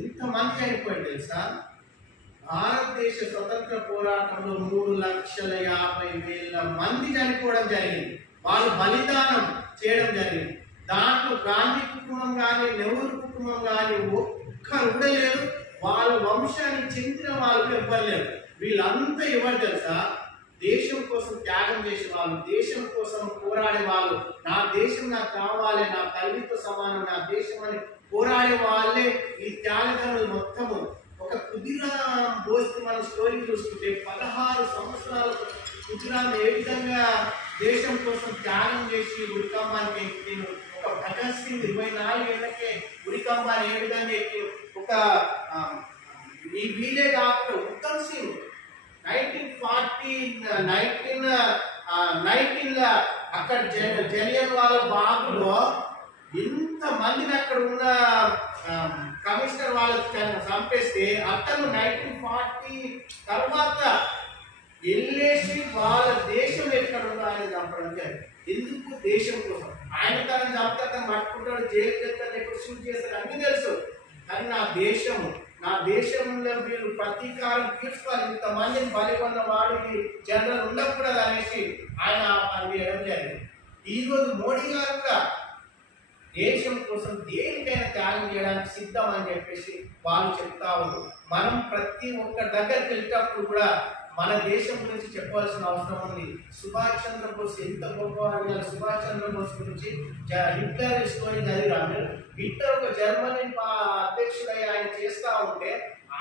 ఎంతమంది చనిపోయింది తెలుసా? భారతదేశ స్వతంత్ర పోరాటంలో 3,50,000 మంది చనిపోవడం జరిగింది. వాళ్ళు బలిదానం చేయడం జరిగింది. దాంట్లో గాంధీ కుటుంబం కానీ, నెహ్రూ కుటుంబం కానీ ఒక్కరు కూడా లేరు. వాళ్ళ వంశానికి చెందిన వాళ్ళు ఎవ్వరు లేరు. వీళ్ళంతా ఎవరు తెలుసా? దేశం కోసం త్యాగం చేసే వాళ్ళు, దేశం కోసం పోరాడే వాళ్ళు. నా దేశం నాకు కావాలి, నా తల్లితో సమానం, నా దేశం అని పోరాడే వాళ్ళే ఈ త్యాగదారులు మొత్తము. ఒక ఖుదీరామ్ బోస్కి మనం స్టోరీ చూసుకుంటే 16 సంవత్సరాలకు ఖుదీరామ్ ఏ విధంగా దేశం కోసం త్యాగం చేసి ఉరికంబానికి ఎక్కి, ఒక భగత్ సింగ్ 24 ఏళ్ళకే ఉరికంబాన్ని ఏ విధంగా ఎక్కి, ఒక ఈ వీలే కాకుండా ఉత్తమ్ సింగ్ 1919 అక్కడ జలియన్వాలా బాగ్లో ఇంత మందిని అక్కడ ఉన్న కమిషనర్ వాళ్ళకి చంపేస్తే అతను 1940 తర్వాత వెళ్ళేసి వాళ్ళ దేశం ఎక్కడ ఉందో ఆయన చంపడం జరిగింది. ఎందుకు? దేశం కోసం. ఆయన తనని చంపితే అతను పట్టుకుంటాడు, జైలు చేస్తాడు, ఎప్పుడు షూట్ చేస్తాడు, అన్నీ తెలుసు. కానీ నా దేశంలో వీళ్ళు ప్రతీకారం తీర్చుకోవాలి, ఇంతమందిని బలిగొన్న వాడికి జనరల్ ఉండకూడదు అనేసి ఆయన పని చేయడం జరిగింది. ఈరోజు మోడీ గారు కూడా దేశం కోసం దేనికైనా త్యాగం చేయడానికి సిద్ధం అని చెప్పేసి వాళ్ళు చెప్తా ఉన్నారు. మనం ప్రతి ఒక్క దగ్గరికి వెళ్ళేటప్పుడు కూడా మన దేశం గురించి చెప్పాల్సిన అవసరం ఉంది. సుభాష్ చంద్రబోస్ ఎంత గొప్పవాడు. సుభాష్ చంద్రబోస్ గురించి హిట్లర్ స్టోరీ చదివారు. హిట్లర్ ఒక జర్మనీ అధ్యక్షుడై ఆయన చేస్తూ ఉంటే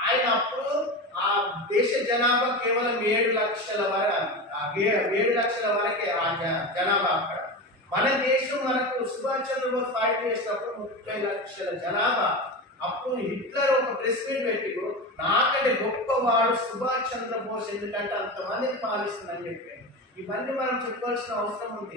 ఆయన అప్పుడు ఆ దేశ జనాభా కేవలం 7 లక్షల వరకే ఆ జనాభా. అక్కడ మన దేశం మనకు సుభాష్ చంద్రబోస్ ఫైట్ చేసినప్పుడు 30 లక్షల జనాభా. అప్పుడు హిట్లర్ ఒక ప్రెస్ మీట్ పెట్టి నాకంటే గొప్పవాడు సుభాష్ చంద్రబోస్ ఎందుకంటే అంతమందిని పాలిస్తుందని చెప్పాడు. ఇవన్నీ మనం చెప్పాల్సిన అవసరం ఉంది.